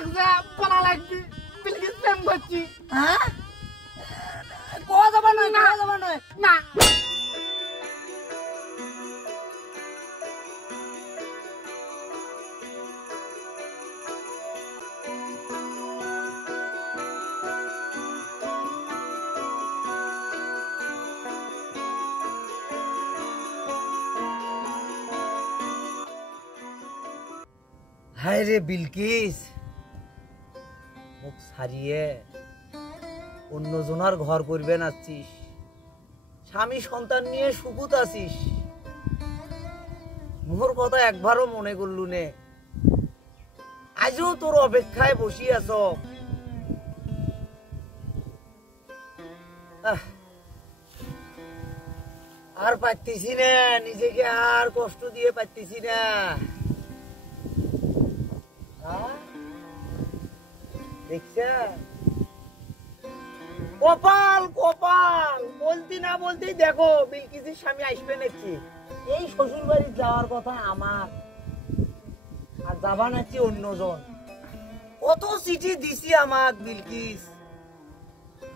লাগছে বলা লাগবে বিলকিস প্রেম করছি। হ্যাঁ কোয়া যাবে না কোয়া যাবে না না হায় রে বিলকিস মুখ ছাড়িয়ে অন্যজনার ঘর করবেন আসছিস, স্বামী সন্তান নিয়ে সুখুত আছিস, মোর কথা একবারও মনে করলু নে? আজও তোর অপেক্ষায় বসি আছ। আর পারতেছি না, নিজেকে আর কষ্ট দিয়ে পারতেছি না। দেখছা কপাল কপাল, বলতে না বলতেই দেখো বিলকিসের স্বামী আসবে নাকি। এই শ্বশুর বাড়ি যাওয়ার কথা আমার, আর যাবা নাকি অন্যজন। কত চিঠি দিছি আমাক বিলকিস,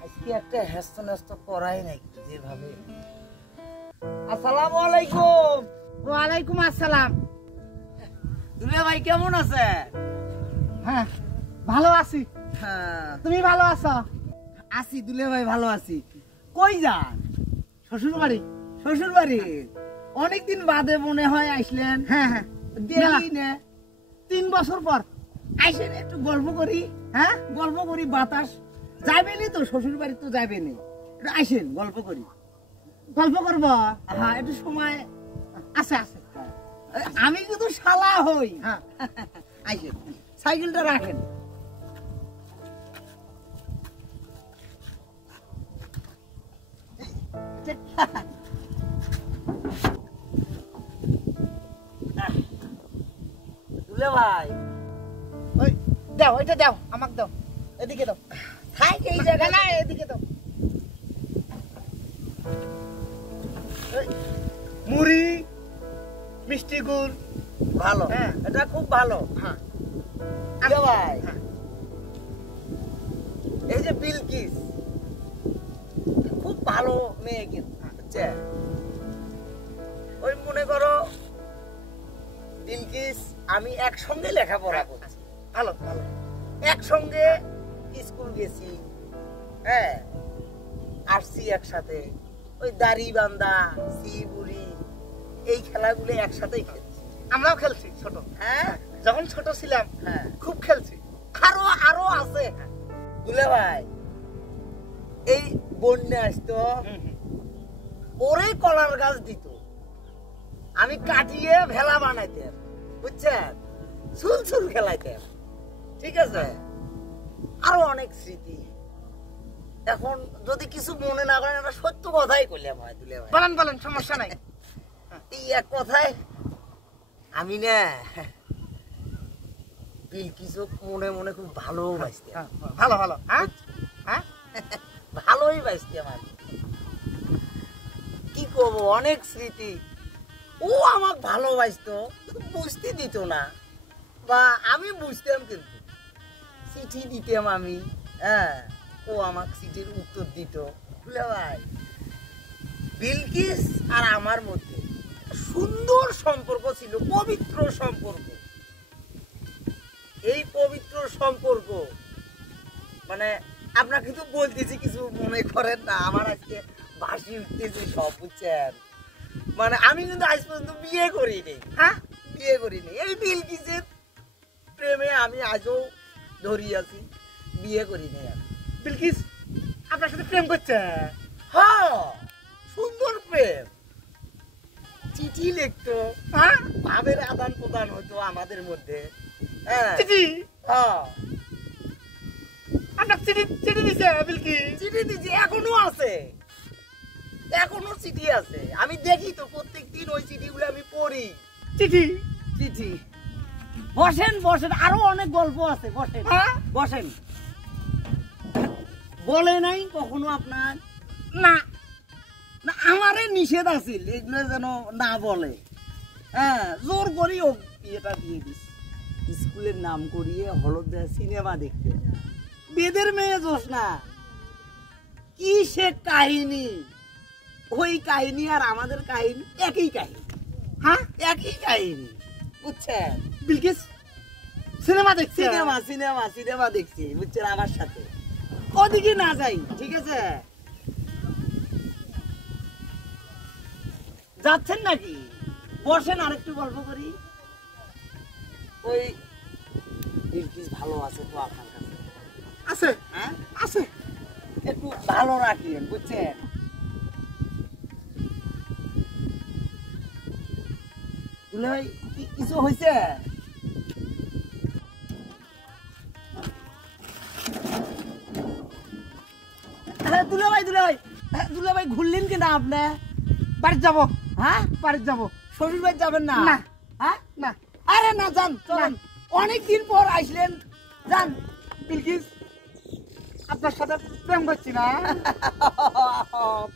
আজকে একটা হেস্ত নেস্ত করাই নাকি যেভাবে। আসসালামু আলাইকুম। ওয়ালাইকুম আসসালাম। দুলে ভাই কেমন আছে? হ্যাঁ ভালো আছি, হ্যাঁ তুমি ভালো আছো? আছি দুলে ভাই, ভালো আছি। কই যান? শ্বশুর বাড়ি। শ্বশুর বাড়ি অনেকদিন বাদে মনে হয় আসলেন। হ্যাঁ হ্যাঁ দেখি না 3 বছর পর আইসেন, একটু গল্প করি। হ্যাঁ গল্প করি, বাতাস যাবেনি তো, শ্বশুর বাড়ি তো যাবেনি, একটু আইসেন গল্প করি। গল্প করবো? হ্যাঁ একটু সময় আছে আছে। আমি কিন্তু শালা হই। হ্যাঁ আইসেন, সাইকেলটা রাখেন। দুলে ভাই ওই দাও, এটা দাও, আমাকে দাও, এদিকে দাও। থাক এই জায়গা না এদিকে দাও। মুড়ি মিষ্টি গুড়। ভালো, হ্যাঁ। এটা খুব ভালো। হ্যাঁ দুলে ভাই হ্যাঁ। এই যে বিলকিস খুব ভালো মেয়ে কিন্তু, বুঝছেন? ওই মনে করো বিলকিস আমি একসঙ্গে লেখাপড়া করছি, ভালো ভালো। একসঙ্গে স্কুল গেছি, হ্যাঁ আসছি একসাথে, ওই দাড়ি বান্ধা সিবুড়ি এই খেলাগুলো একসাথেই খেলছি। আমরাও খেলছি ছোট, হ্যাঁ যখন ছোট ছিলাম হ্যাঁ খুব খেলছি। আরো আরো আছে। দুলে ভাই এই বন্যা আসতো, ওরে কলার গাছ দিত, আমি কাটিয়ে ভেলা বানাইতাম, বুঝছেন? সুলসুল খেলাইতাম, ঠিক আছে? আরো অনেক স্মৃতি। এখন যদি কিছু মনে না করেন, একটা সত্য কথাই কইলাম হয় দুলে ভাই। বলেন বলেন, সমস্যা নাই। এই এক কথায় আমি না বিলকিস মনে মনে খুব ভালোবাসতাম। ভালো ভালো। হ্যাঁ হ্যাঁ ভালোই বাসতাম আমার, কি করবো, অনেক স্মৃতি। ও আমাকে ভালোবাসতো, বুঝতে দিত না, বা আমি বুঝতাম, কিন্তু চিঠি দিতাম আমি, হ্যাঁ ও আমাকে চিঠির উত্তর দিত। বুঝলে ভাই বিলকিস আর আমার মধ্যে সুন্দর সম্পর্ক ছিল, পবিত্র সম্পর্ক। এই পবিত্র সম্পর্ক মানে আপনাকে তো বলতেছি, কিছু মনে করেন না, আমার আজকে বাসি উঠতেছে সব, বুঝছেন? মানে আমি কিন্তু আজ পর্যন্ত বিয়ে করিনি। হ্যাঁ বিয়ে করিনি, এই বিলকিসের প্রেমে আমি আজও ধরি আছি, বিয়ে করিনি। আমি বিলকিস আপনার সাথে প্রেম করছে? হ্যাঁ সুন্দর প্রেম, চিঠি লিখতো, হ্যাঁ ভাবের আদান প্রদান হতো আমাদের মধ্যে। হ্যাঁ চিঠি? হ্যাঁ আপনার চিঠি চিঠি দিছে বিলকিস? চিঠি দিচ্ছি, এখনো আছে, এখনো চিঠি আছে, আমি দেখি তো প্রত্যেকদিন ওই চিঠিগুলো আমি পড়ি। চিঠি চিঠি। বসেন বসেন, আরো অনেক গল্প আছে, বসেন বসেন। বলে নাই কখনো আপনার? না না আমারে নিষেধ আছে এগুলো যেন না বলে, হ্যাঁ জোর করি ও এটা দিয়ে দিস। স্কুলের নাম করিয়ে হলদে সিনেমা দেখতে। বেদের মেয়ে জোসনা, কি সে কাহিনী! ওই কাহিনী আর আমাদের কাহিনী একই কাহিনী। হ্যাঁ, একই কাহিনী, বুঝছেন? বিলকিস সিনেমা দেখছে। সিনেমা সিনেমা সিনেমা দেখছি, বুঝছেন, আমার সাথে। ওদিকে না যাই, ঠিক আছে? যাচ্ছেন নাকি? বসেন, আরেকটু গল্প করি। ওই বিলকিস ভালো আছে তো আপনার কাছে? আছে, হ্যাঁ আছে। একটু ভালো রাখেন, বুঝছেন? দুলাই কিছু হয়েছে? দুলাভাই ঘুরলেন কিনা আপনি? বাড়ি যাব। হ্যাঁ, বাড়ি যাব। শ্বশুর বাড়ি যাবেন না? না। হ্যাঁ, না। আরে না, যান, চলেন। অনেকদিন পর আসলেন, যান। বিলকিস আপনার সাথে প্রেম করছি না।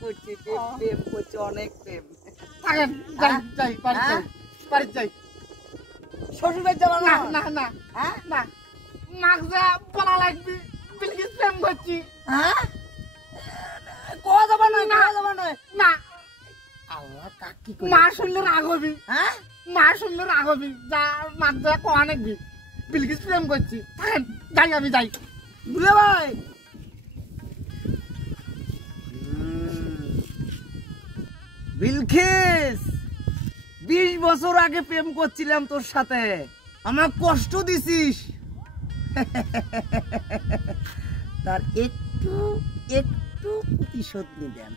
করছি, প্রেম করছি, অনেক প্রেম। থাকেন, যাই যাই বাড়ি যাই, বাড়ি যাই। শ্বশুর বাড়ি যাবেন না না? না না হ্যাঁ, না, মাগজা বলা লাগবে। বিলকিস প্রেম করছি। হ্যাঁ, কোয়া যাবা নয়, কোয়া যাবা নয়। না, আল্লাহ, কাকি করে। মা শুনলে রাগ হবি। হ্যাঁ, মা শুনলে রাগ হবি। যা মাগজা কোয়া নাকবি। বিলকিস প্রেম করছি। থাকেন, যাই, আমি যাই। দুলাভাই। বিলকিস, 20 বছর আগে প্রেম করছিলাম তোর সাথে, আমার কষ্ট দিছিস। তার একটু একটু প্রতিশোধ নিবেন।